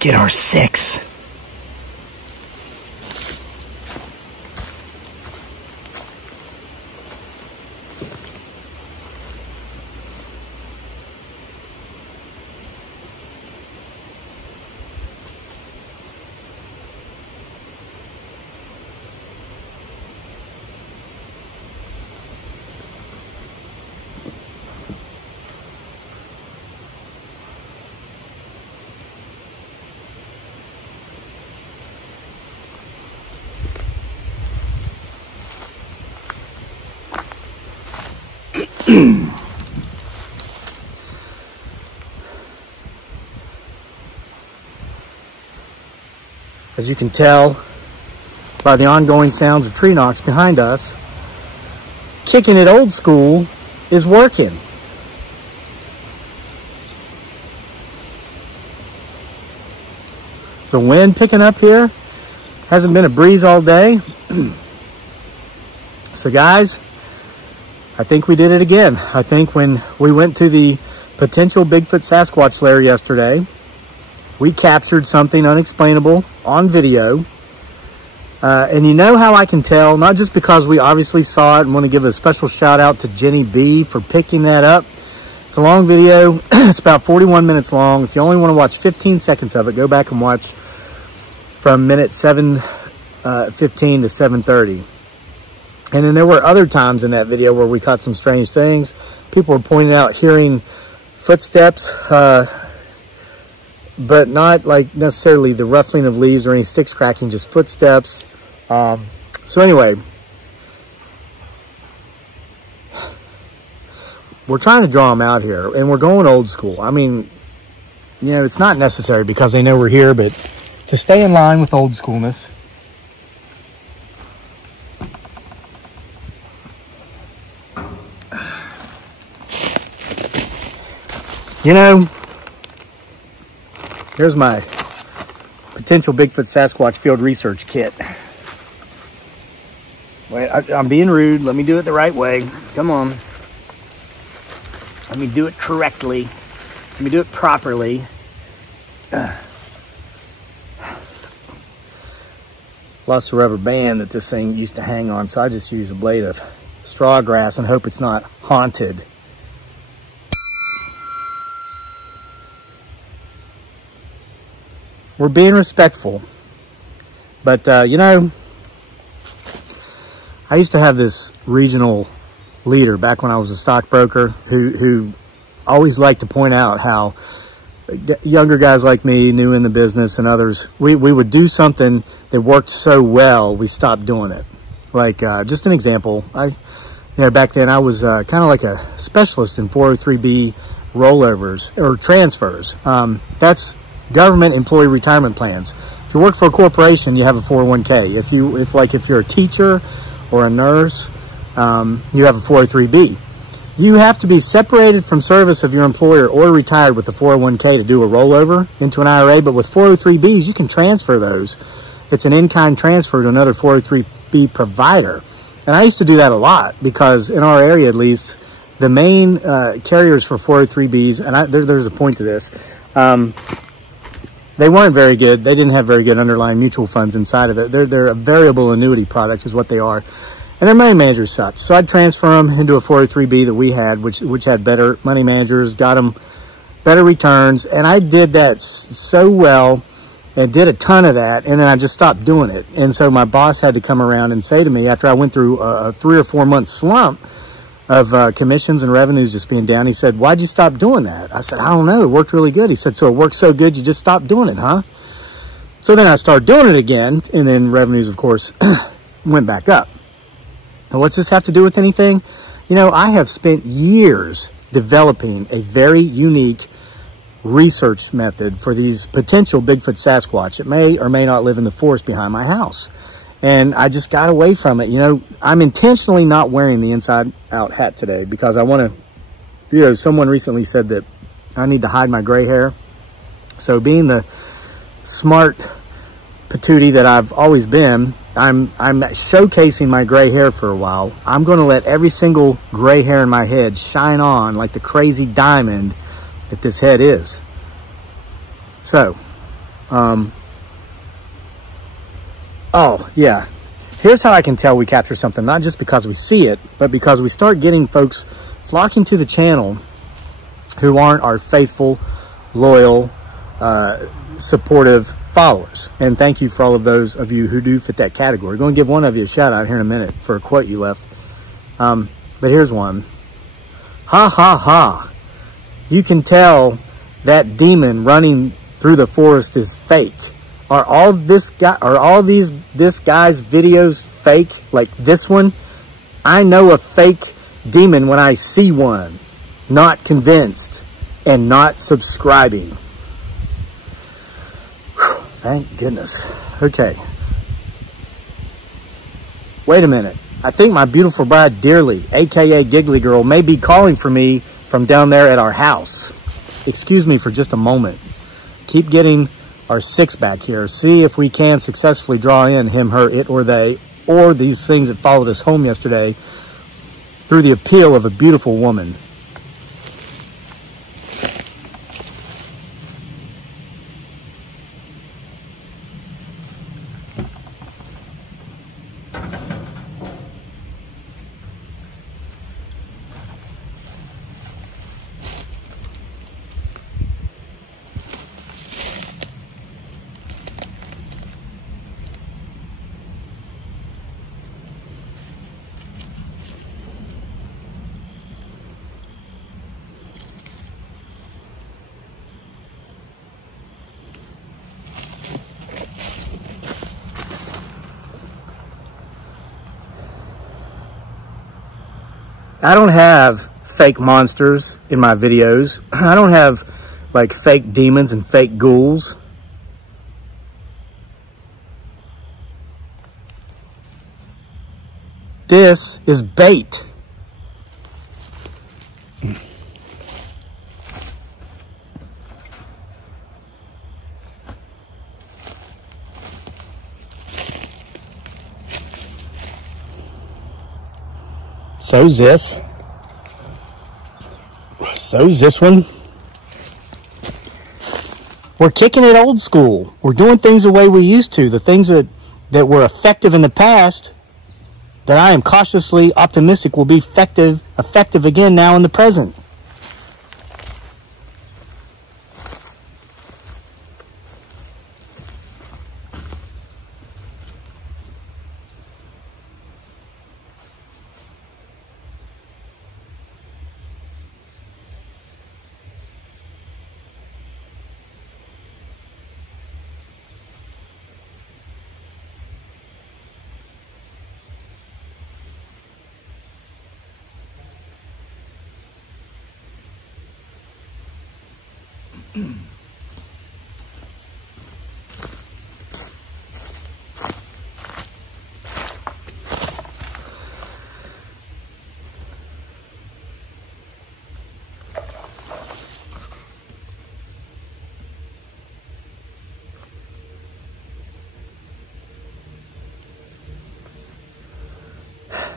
get our 6. As you can tell by the ongoing sounds of tree knocks behind us, kicking it old school is working. So wind picking up here, hasn't been a breeze all day. So guys, I think we did it again. I think when we went to the potential Bigfoot Sasquatch lair yesterday, we captured something unexplainable on video. And you know how I can tell, not just because we obviously saw it and want to give a special shout out to Jenny B for picking that up. It's a long video. It's about 41 minutes long. If you only want to watch 15 seconds of it, go back and watch from minute 7:15 to 7:30. And then there were other times in that video where we caught some strange things. People were pointing out hearing footsteps, but not like necessarily the ruffling of leaves or any sticks cracking, just footsteps. So anyway, we're trying to draw them out here, and we're going old school. I mean, you know, it's not necessary because they know we're here, but to stay in line with old schoolness. You know, here's my potential Bigfoot Sasquatch field research kit. Wait, I'm being rude. Let me do it the right way. Come on. Let me do it correctly. Let me do it properly. Lost a rubber band that this thing used to hang on, so I just use a blade of straw grass and hope it's not haunted. We're being respectful, but you know, I used to have this regional leader back when I was a stockbroker who always liked to point out how younger guys like me, new in the business, and others, we would do something that worked so well, we stopped doing it. Like just an example, you know, back then I was kind of like a specialist in 403B rollovers or transfers. That's government employee retirement plans. If you work for a corporation, you have a 401k. If you're a teacher or a nurse, you have a 403b. You have to be separated from service of your employer or retired with a 401k to do a rollover into an IRA. But with 403bs, you can transfer those. It's an in-kind transfer to another 403b provider. And I used to do that a lot because in our area, at least, the main carriers for 403bs, and there's a point to this, they weren't very good. They didn't have very good underlying mutual funds inside of it. They're a variable annuity product is what they are. And their money managers sucked. So I'd transfer them into a 403b that we had, which had better money managers, got them better returns. And I did that so well and did a ton of that. And then I just stopped doing it. And so my boss had to come around and say to me, after I went through a 3 or 4 month slump of commissions and revenues just being down, he said, "Why'd you stop doing that?" I said, "I don't know. It worked really good." He said, "So it worked so good, you just stopped doing it, huh?" So then I started doing it again. And then revenues, of course, went back up. And what's this have to do with anything? You know, I have spent years developing a very unique research method for these potential Bigfoot Sasquatch that may or may not live in the forest behind my house. And I just got away from it. You know, I'm intentionally not wearing the inside out hat today because I want to, you know, someone recently said that I need to hide my gray hair. So being the smart patootie that I've always been, I'm showcasing my gray hair for a while. I'm going to let every single gray hair in my head shine on like the crazy diamond that this head is. So Oh, yeah. Here's how I can tell we capture something, not just because we see it, but because we start getting folks flocking to the channel who aren't our faithful, loyal, supportive followers. And thank you for all of those of you who do fit that category. I'm going to give one of you a shout out here in a minute for a quote you left. But here's one. Ha ha ha. You can tell that demon running through the forest is fake. Are all this guy's videos fake? Like this one? I know a fake demon when I see one. Not convinced and not subscribing. Whew, thank goodness. Okay. Wait a minute. I think my beautiful bride Dearly, aka Giggly Girl, may be calling for me from down there at our house. Excuse me for just a moment. Keep getting our six back here. See if we can successfully draw in him, her, it, or they, or these things that followed us home yesterday through the appeal of a beautiful woman. I don't have fake monsters in my videos. I don't have like fake demons and fake ghouls. This is bait. So's this. So's this one. We're kicking it old school. We're doing things the way we used to. The things that were effective in the past, that I am cautiously optimistic will be effective again now in the present.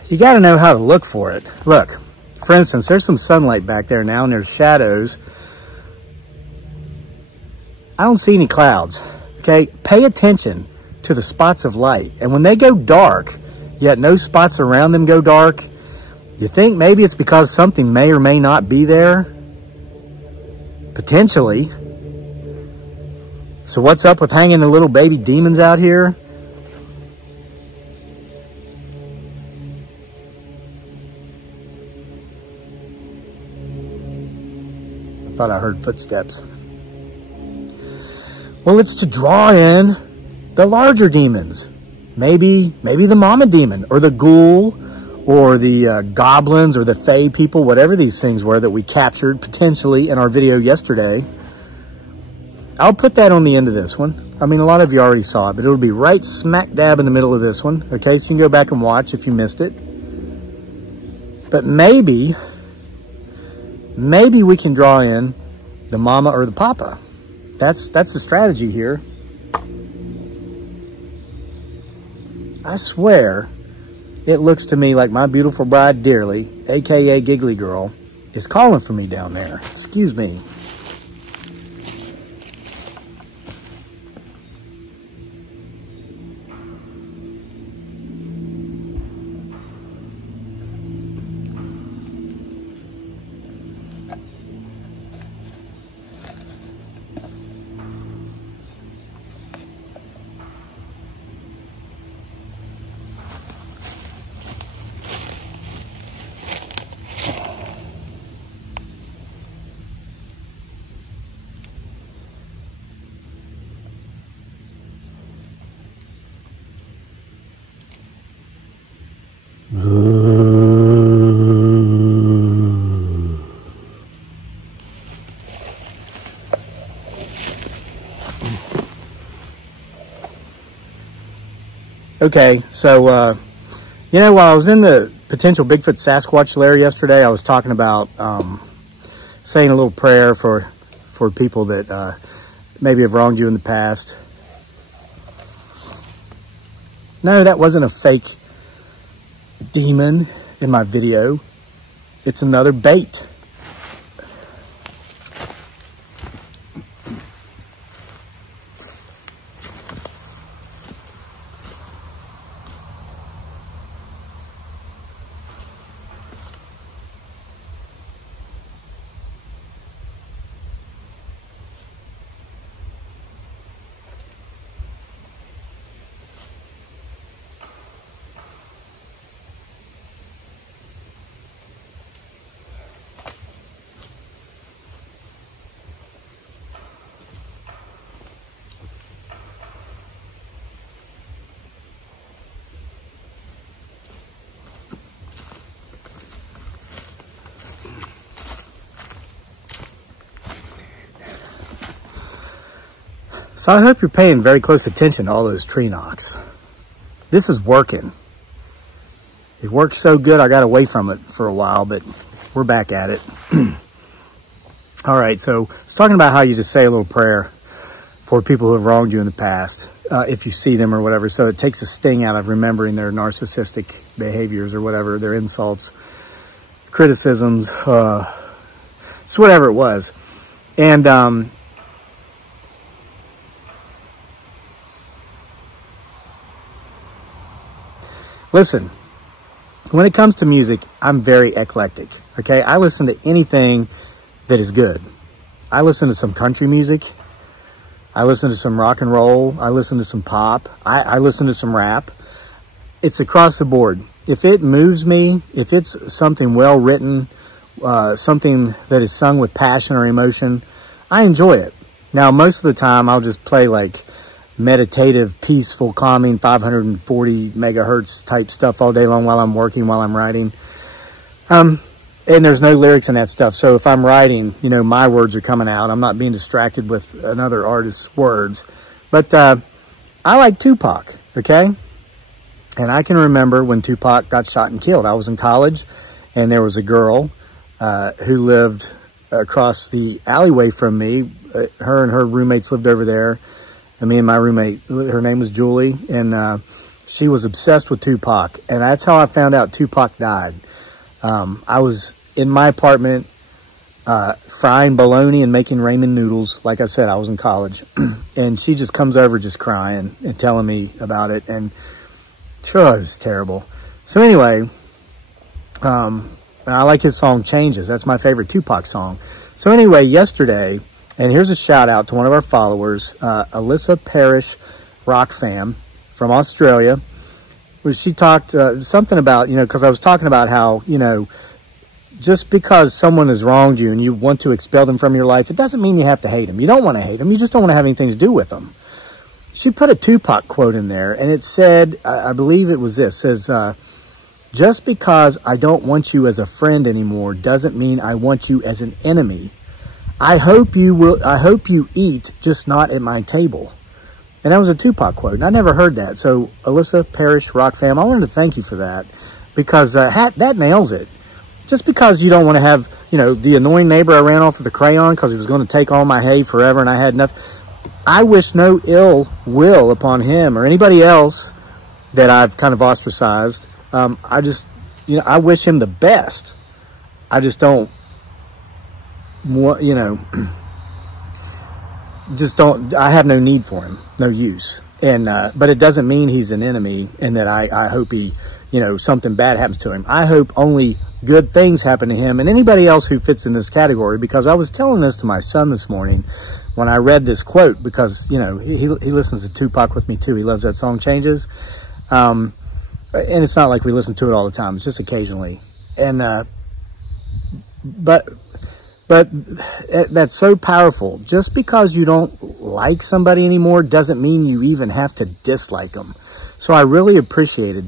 You got to know how to look for it. Look, for instance, there's some sunlight back there now and there's shadows. I don't see any clouds. Okay, pay attention to the spots of light. And when they go dark, yet no spots around them go dark, you think maybe it's because something may or may not be there? Potentially. So what's up with hanging the little baby demons out here? I thought I heard footsteps. Well, it's to draw in the larger demons. Maybe the mama demon or the ghoul or the goblins or the fae people, whatever these things were that we captured potentially in our video yesterday. I'll put that on the end of this one. I mean, a lot of you already saw it, but it'll be right smack dab in the middle of this one. Okay, so you can go back and watch if you missed it. But maybe we can draw in the mama or the papa. That's the strategy here. I swear, it looks to me like my beautiful bride Dearly, aka Giggly Girl, is calling for me down there. Excuse me. Okay, so, you know, while I was in the potential Bigfoot Sasquatch lair yesterday, I was talking about saying a little prayer for people that maybe have wronged you in the past. No, that wasn't a fake demon in my video. It's another bait. So I hope you're paying very close attention to all those tree knocks. This is working. It worked so good I got away from it for a while, but we're back at it. All right, so I was talking about how you just say a little prayer for people who have wronged you in the past, if you see them or whatever. So it takes a sting out of remembering their narcissistic behaviors or whatever, their insults, criticisms, just whatever it was. And listen, when it comes to music, I'm very eclectic, okay? I listen to anything that is good. I listen to some country music. I listen to some rock and roll. I listen to some pop. I listen to some rap. It's across the board. If it moves me, if it's something well written, something that is sung with passion or emotion, I enjoy it. Now, most of the time, I'll just play like meditative, peaceful, calming, 540 megahertz type stuff all day long while I'm working, while I'm writing. And there's no lyrics in that stuff. So if I'm writing, you know, my words are coming out. I'm not being distracted with another artist's words. But I like Tupac, okay? And I can remember when Tupac got shot and killed. I was in college, and there was a girl who lived across the alleyway from me. Her and her roommates lived over there. And me and my roommate, her name was Julie, and she was obsessed with Tupac. And that's how I found out Tupac died. I was in my apartment frying bologna and making ramen noodles. Like I said, I was in college. And she just comes over just crying and telling me about it. And sure, it was terrible. So anyway, I like his song Changes. That's my favorite Tupac song. So anyway, yesterday, and here's a shout out to one of our followers, Alyssa Parrish Rock Fam from Australia. She talked something about, you know, because I was talking about how, you know, just because someone has wronged you and you want to expel them from your life, it doesn't mean you have to hate them. You don't want to hate them. You just don't want to have anything to do with them. She put a Tupac quote in there, and it said, I believe it was this, says, just because I don't want you as a friend anymore doesn't mean I want you as an enemy. I hope you eat, just not at my table. And that was a Tupac quote, and I never heard that. So, Alyssa Parrish Rock Fam, I wanted to thank you for that, because that nails it. Just because you don't want to have, you know, the annoying neighbor I ran off with a crayon because he was going to take all my hay forever and I had enough. I wish no ill will upon him or anybody else that I've kind of ostracized. I just, you know, I wish him the best. I just don't want, you know, just don't, I have no need for him, no use. And, but it doesn't mean he's an enemy and that I hope he, you know, something bad happens to him. I hope only good things happen to him and anybody else who fits in this category, because I was telling this to my son this morning when I read this quote, because, you know, he listens to Tupac with me too. He loves that song Changes. And it's not like we listen to it all the time. It's just occasionally. And, but that's so powerful. Just because you don't like somebody anymore doesn't mean you even have to dislike them. So I really appreciated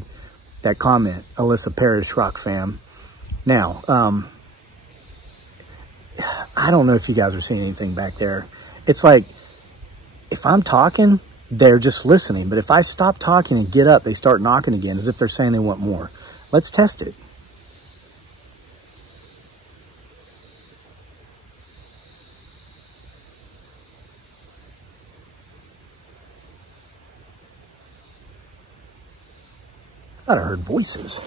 that comment, Alyssa Parrish Rock Fam. Now, I don't know if you guys are seeing anything back there. It's like, if I'm talking they're just listening. But if I stop talking and get up, they start knocking again as if they're saying they want more. Let's test it. I thought I heard voices.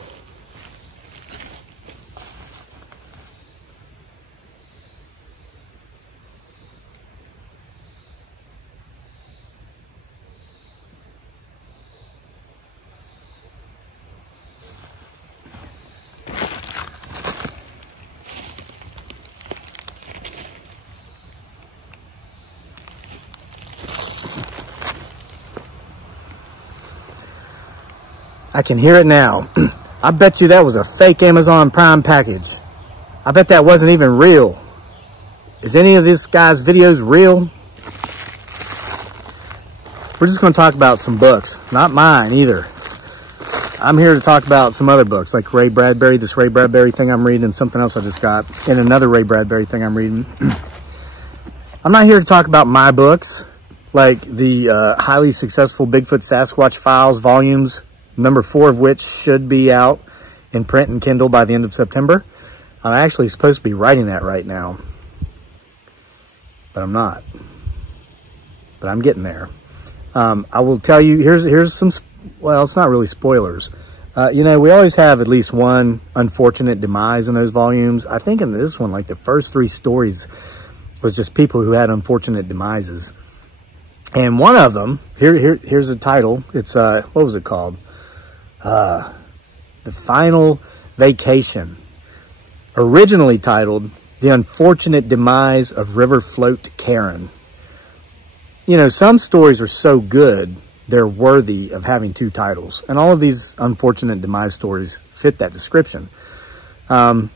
I can hear it now. I bet you that was a fake Amazon Prime package. I bet that wasn't even real. Is any of this guy's videos real? We're just going to talk about some books. Not mine either. I'm here to talk about some other books, like Ray Bradbury, this Ray Bradbury thing I'm reading, and something else I just got, and another Ray Bradbury thing I'm reading. I'm not here to talk about my books, like the highly successful Bigfoot Sasquatch Files volumes, number 4 of which should be out in print and Kindle by the end of September. I'm actually supposed to be writing that right now, but I'm not. But I'm getting there. I will tell you, here's some, well, it's not really spoilers. You know, we always have at least one unfortunate demise in those volumes. I think in this one, like the first 3 stories was just people who had unfortunate demises. And one of them, here's the title. It's, what was it called? The Final Vacation. Originally titled, The Unfortunate Demise of River Float Karen. You know, some stories are so good, they're worthy of having 2 titles. And all of these unfortunate demise stories fit that description. My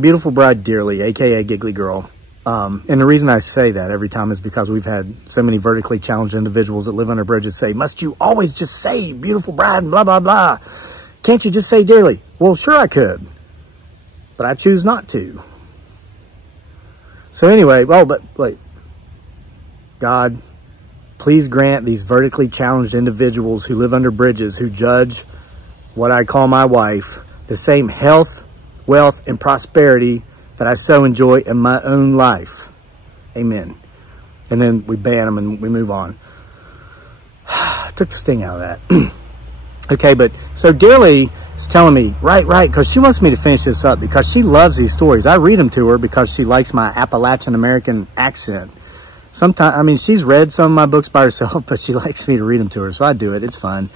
beautiful bride, Dearly, aka Giggly Girl. And the reason I say that every time is because we've had so many vertically challenged individuals that live under bridges say, must you always just say beautiful bride and blah, blah, blah. Can't you just say Dearly? Well, sure I could, but I choose not to. So anyway, well, but like, God, please grant these vertically challenged individuals who live under bridges, who judge what I call my wife, the same health, wealth, and prosperity that I so enjoy in my own life. Amen. And then we ban them and we move on. Took the sting out of that. Okay, but so Dearly is telling me, right, because she wants me to finish this up because she loves these stories. I read them to her because she likes my Appalachian American accent. Sometimes, I mean, she's read some of my books by herself, but she likes me to read them to her, so I do it. It's fun.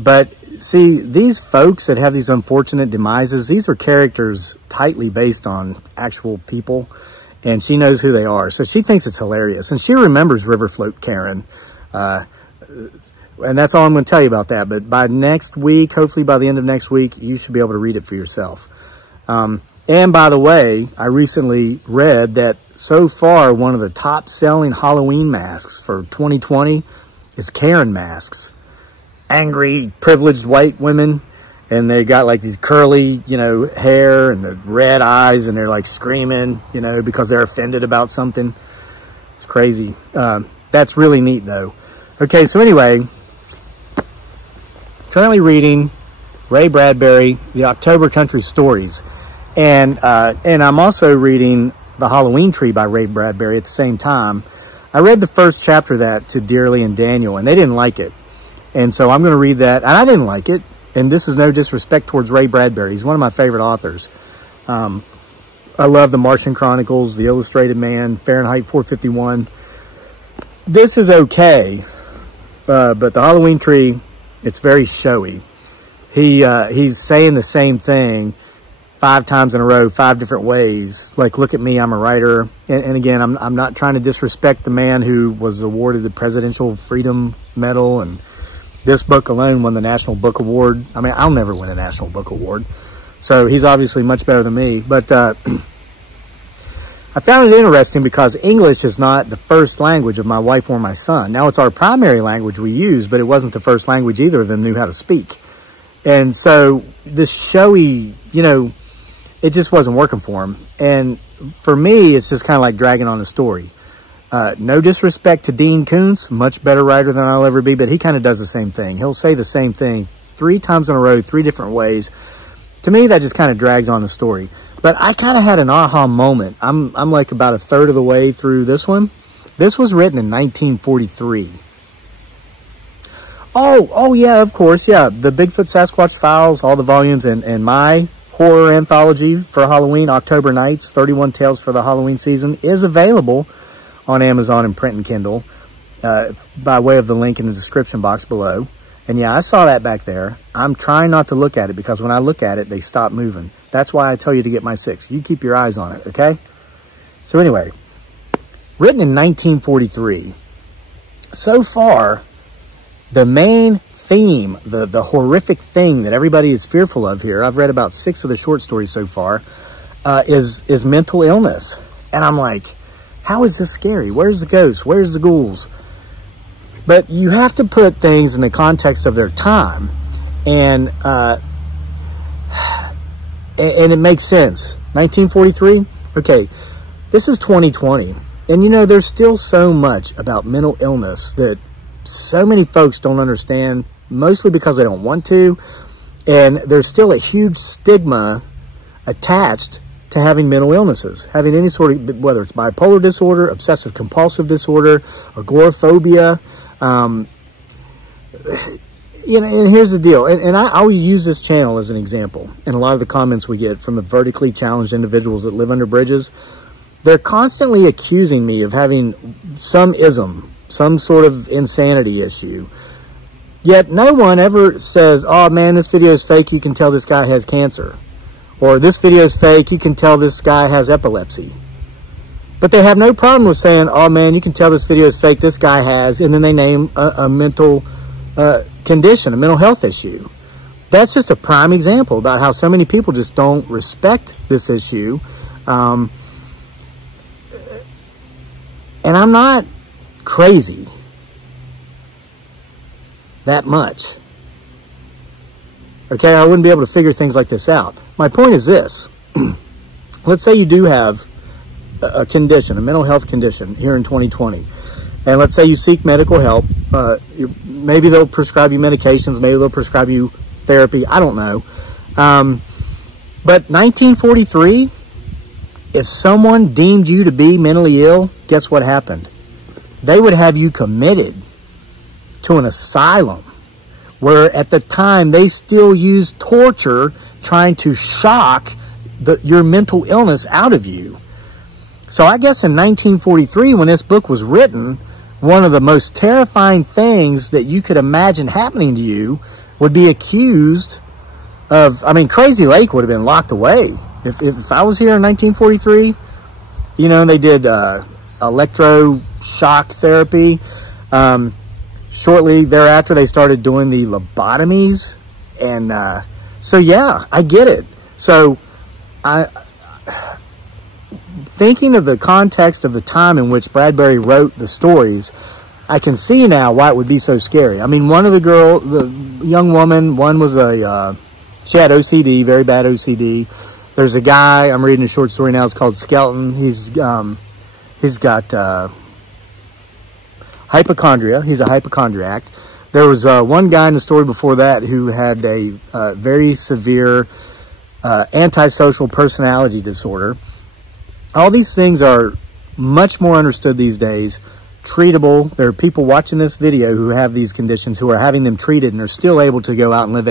But see, these folks that have these unfortunate demises, these are characters tightly based on actual people, and she knows who they are. So she thinks it's hilarious, and she remembers River Float Karen. And that's all I'm going to tell you about that. But by next week, hopefully by the end of next week, you should be able to read it for yourself. And by the way, I recently read that so far, one of the top selling Halloween masks for 2020 is Karen masks. Angry, privileged white women, and they got like these curly, you know, hair and the red eyes, and they're like screaming, you know, because they're offended about something. It's crazy. That's really neat though. Okay, so anyway, currently reading Ray Bradbury, The October Country Stories, and I'm also reading The Halloween Tree by Ray Bradbury at the same time. I read the first chapter of that to Dearly and Daniel, and they didn't like it. And so I'm going to read that, and I didn't like it. And this is no disrespect towards Ray Bradbury. He's one of my favorite authors. I love The Martian Chronicles, The Illustrated Man, Fahrenheit 451. This is okay, but The Halloween Tree, it's very showy. He's saying the same thing 5 times in a row, 5 different ways. Like, look at me, I'm a writer. And again, I'm not trying to disrespect the man who was awarded the Presidential Freedom Medal, and this book alone won the National Book Award. I mean, I'll never win a National Book Award. So he's obviously much better than me. But I found it interesting because English is not the first language of my wife or my son. Now, it's our primary language we use, but it wasn't the first language either of them knew how to speak. And so this showy, you know, it just wasn't working for him. And for me, it's just kind of like dragging on a story. No disrespect to Dean Koontz, much better writer than I'll ever be, but he kind of does the same thing. He'll say the same thing 3 times in a row, 3 different ways. To me, that just kind of drags on the story. But I kind of had an aha moment. I'm like about a third of the way through this one. This was written in 1943. Oh yeah, of course, yeah. The Bigfoot Sasquatch Files, all the volumes, and my horror anthology for Halloween, October Nights, 31 Tales for the Halloween season, is available on Amazon and print and Kindle by way of the link in the description box below. And yeah, I saw that back there. I'm trying not to look at it because when I look at it, they stop moving. That's why I tell you to get my 6. You keep your eyes on it, okay? So anyway, written in 1943. So far, the main theme, the horrific thing that everybody is fearful of here, I've read about 6 of the short stories so far, is mental illness. And I'm like, how is this scary? Where's the ghosts? Where's the ghouls? But you have to put things in the context of their time. And it makes sense. 1943? Okay, this is 2020. And you know, there's still so much about mental illness that so many folks don't understand, mostly because they don't want to. And there's still a huge stigma attached to having mental illnesses, having any sort of, whether it's bipolar disorder, obsessive compulsive disorder, agoraphobia. You know, and here's the deal, and I'll use this channel as an example, and a lot of the comments we get from the vertically challenged individuals that live under bridges, they're constantly accusing me of having some ism, some sort of insanity issue. Yet no one ever says, oh man, this video is fake, you can tell this guy has cancer. Or this video is fake, you can tell this guy has epilepsy. But they have no problem with saying, oh man, you can tell this video is fake, this guy has, and then they name a mental condition, a mental health issue. That's just a prime example about how so many people just don't respect this issue. And I'm not crazy that much. Okay, I wouldn't be able to figure things like this out. My point is this. Let's say you do have a condition, a mental health condition here in 2020. And let's say you seek medical help. Maybe they'll prescribe you medications. Maybe they'll prescribe you therapy. I don't know. But 1943, if someone deemed you to be mentally ill, guess what happened? They would have you committed to an asylum, where at the time they still used torture trying to shock your mental illness out of you. So I guess in 1943, when this book was written, one of the most terrifying things that you could imagine happening to you would be accused of, I mean, Crazy Lake would have been locked away. If I was here in 1943, you know, and they did electroshock therapy. Shortly thereafter, they started doing the lobotomies. And so, yeah, I get it. So, thinking of the context of the time in which Bradbury wrote the stories, I can see now why it would be so scary. I mean, one of the young woman, one was she had OCD, very bad OCD. There's a guy, I'm reading a short story now, it's called Skeleton. He's got hypochondria. He's a hypochondriac. There was one guy in the story before that who had a very severe antisocial personality disorder. All these things are much more understood these days, treatable. There are people watching this video who have these conditions, who are having them treated, and are still able to go out and live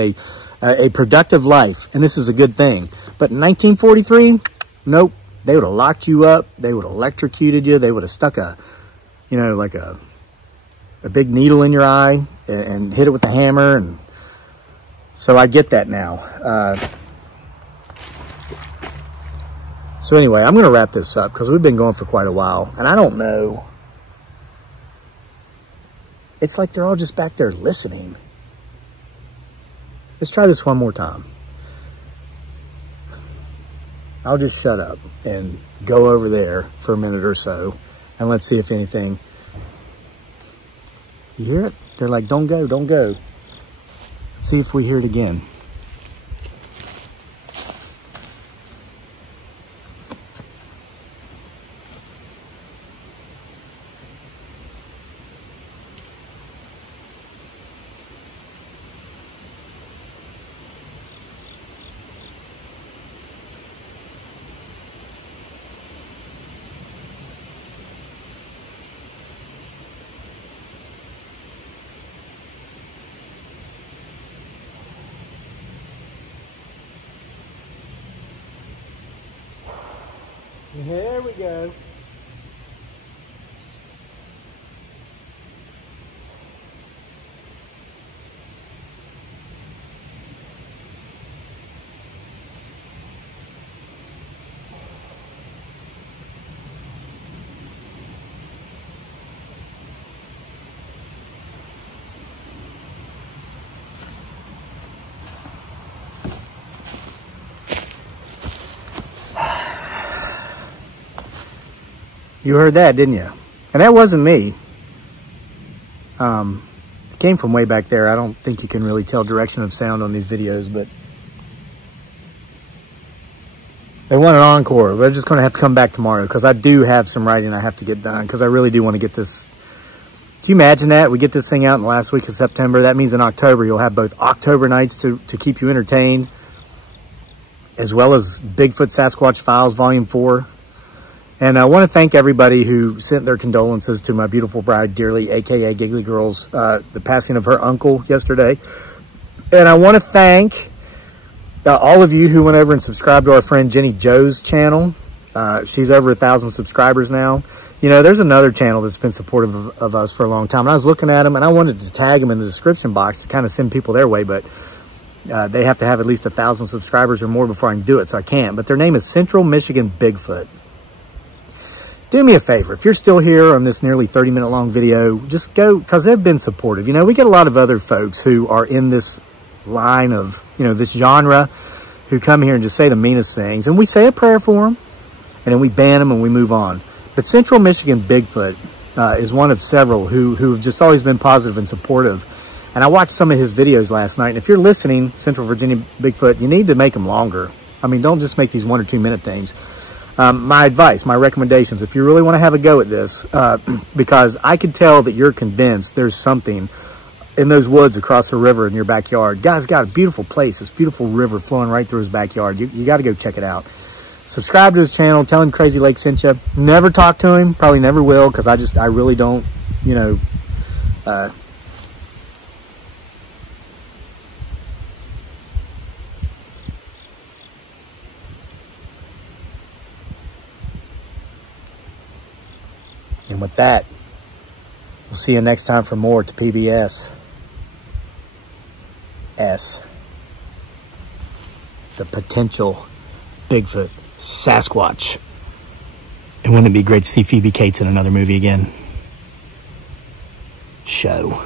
a productive life, and this is a good thing. But in 1943, nope, they would have locked you up, they would have electrocuted you, they would have stuck a, you know, like a big needle in your eye and hit it with a hammer. And so I get that now. So anyway, I'm going to wrap this up because we've been going for quite a while, and I don't know. It's like they're all just back there listening. Let's try this one more time. I'll just shut up and go over there for a minute or so, and let's see if anything. You hear it? They're like, don't go, don't go. Let's see if we hear it again. There we go. You heard that, didn't you? And that wasn't me. It came from way back there. I don't think you can really tell direction of sound on these videos, but they want an encore. They're just going to have to come back tomorrow because I do have some writing I have to get done because I really do want to get this. Can you imagine that? We get this thing out in the last week of September. That means in October, you'll have both October nights to keep you entertained, as well as Bigfoot Sasquatch Files Volume 4. And I want to thank everybody who sent their condolences to my beautiful bride, Dearly, a.k.a. Giggly Girls, the passing of her uncle yesterday. And I want to thank all of you who went over and subscribed to our friend Jenny Jo's channel. She's over 1,000 subscribers now. You know, there's another channel that's been supportive of us for a long time. And I was looking at them, and I wanted to tag them in the description box to kind of send people their way, but they have to have at least 1,000 subscribers or more before I can do it, so I can't. But their name is Central Michigan Bigfoot. Do me a favor, if you're still here on this nearly 30-minute long video, just go, because they've been supportive. You know, we get a lot of other folks who are in this line of, you know, this genre, who come here and just say the meanest things, and we say a prayer for them, and then we ban them and we move on. But Central Michigan Bigfoot is one of several who have just always been positive and supportive. And I watched some of his videos last night, and if you're listening, Central Virginia Bigfoot, you need to make them longer. I mean, don't just make these 1 or 2 minute things. My advice, my recommendations, if you really want to have a go at this, because I can tell that you're convinced there's something in those woods across the river in your backyard. Guy's got a beautiful place, this beautiful river flowing right through his backyard. You got to go check it out. Subscribe to his channel, tell him Crazy Lake sent you. Never talk to him, probably never will, because I really don't, you know, and with that, we'll see you next time for more to PBS. The potential Bigfoot Sasquatch. And wouldn't it be great to see Phoebe Cates in another movie again? Show.